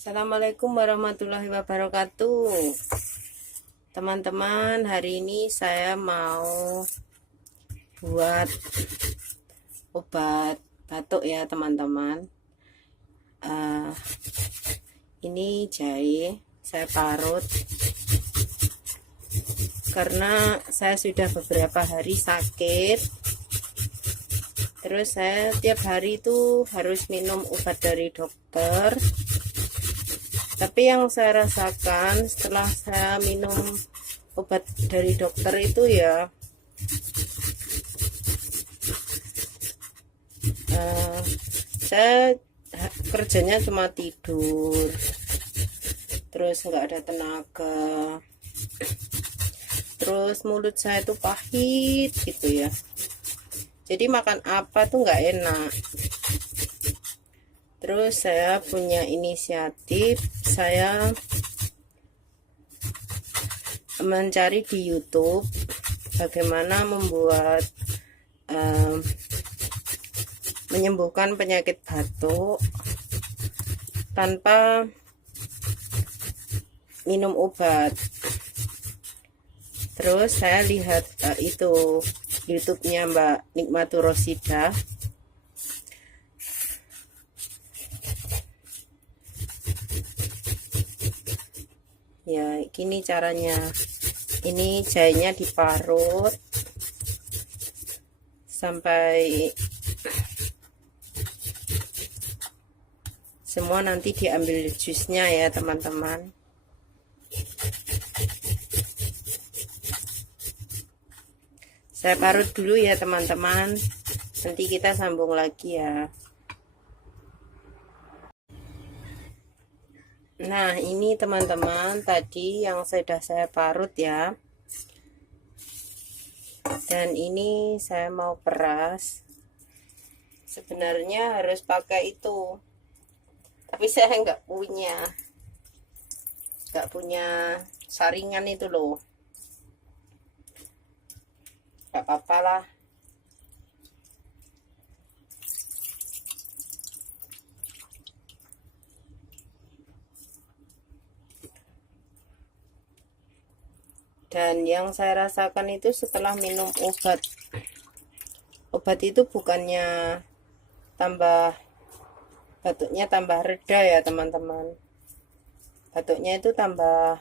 Assalamualaikum warahmatullahi wabarakatuh. Teman-teman, hari ini saya mau buat obat batuk ya teman-teman. Ini jahe saya parut karena saya sudah beberapa hari sakit. Terus saya tiap hari itu harus minum obat dari dokter. Tapi yang saya rasakan setelah saya minum obat dari dokter itu ya saya kerjanya cuma tidur, terus nggak ada tenaga, terus mulut saya itu pahit gitu ya. Jadi makan apa tuh nggak enak. Terus saya punya inisiatif, saya mencari di YouTube bagaimana membuat menyembuhkan penyakit batuk tanpa minum obat. Terus saya lihat itu YouTube-nya Mbak Nikmatur Rosidah. Ya, gini caranya. Ini jahenya diparut sampai semua, nanti diambil jusnya ya teman-teman. Saya parut dulu ya teman-teman. Nanti kita sambung lagi ya. Nah, ini teman-teman tadi yang sudah saya parut ya. Dan ini saya mau peras. Sebenarnya harus pakai itu, tapi saya nggak punya saringan itu loh. Nggak apa-apa lah. Dan yang saya rasakan itu setelah minum obat itu bukannya tambah batuknya tambah reda ya teman-teman. Batuknya itu tambah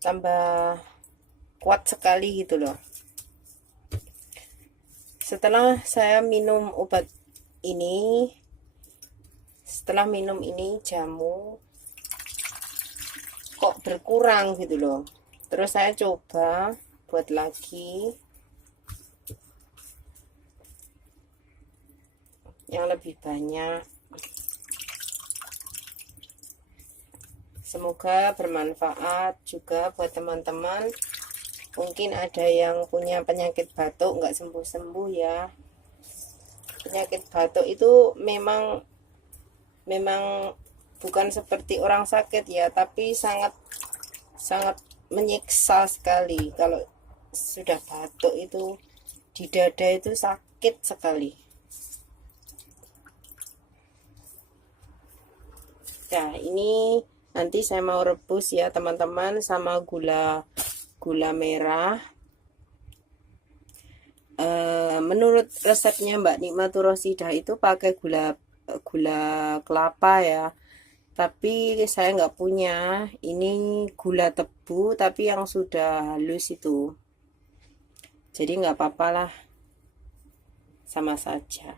tambah kuat sekali gitu loh. Setelah saya minum obat ini, setelah minum ini jamu kok berkurang gitu loh. Terus saya coba buat lagi yang lebih banyak. Semoga bermanfaat juga buat teman-teman. Mungkin ada yang punya penyakit batuk nggak sembuh-sembuh ya. Penyakit batuk itu memang bukan seperti orang sakit ya, tapi sangat menyiksa sekali. Kalau sudah batuk itu di dada itu sakit sekali. Nah, ini nanti saya mau rebus ya teman-teman sama gula merah. Menurut resepnya Mbak Nikmatur Rosidah itu pakai gula kelapa ya, tapi saya nggak punya. Ini gula tebu tapi yang sudah halus itu, jadi nggak apa-apa lah, sama saja.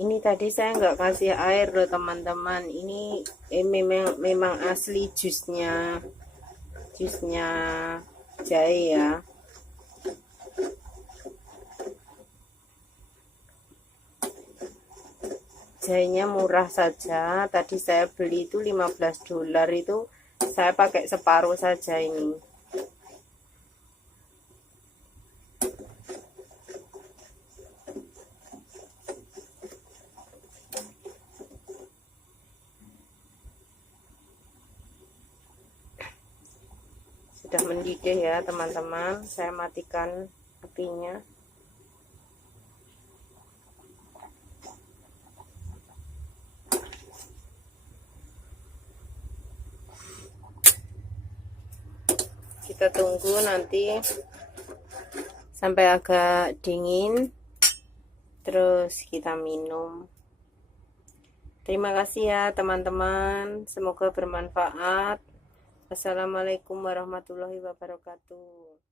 Ini tadi saya nggak kasih air loh teman-teman. Ini memang asli jusnya jahe ya. Jahenya murah saja. Tadi saya beli itu $15, itu saya pakai separuh saja ini. Sudah mendidih ya teman-teman, saya matikan apinya. Kita tunggu nanti sampai agak dingin, terus kita minum. Terima kasih ya teman-teman, semoga bermanfaat. Assalamualaikum warahmatullahi wabarakatuh.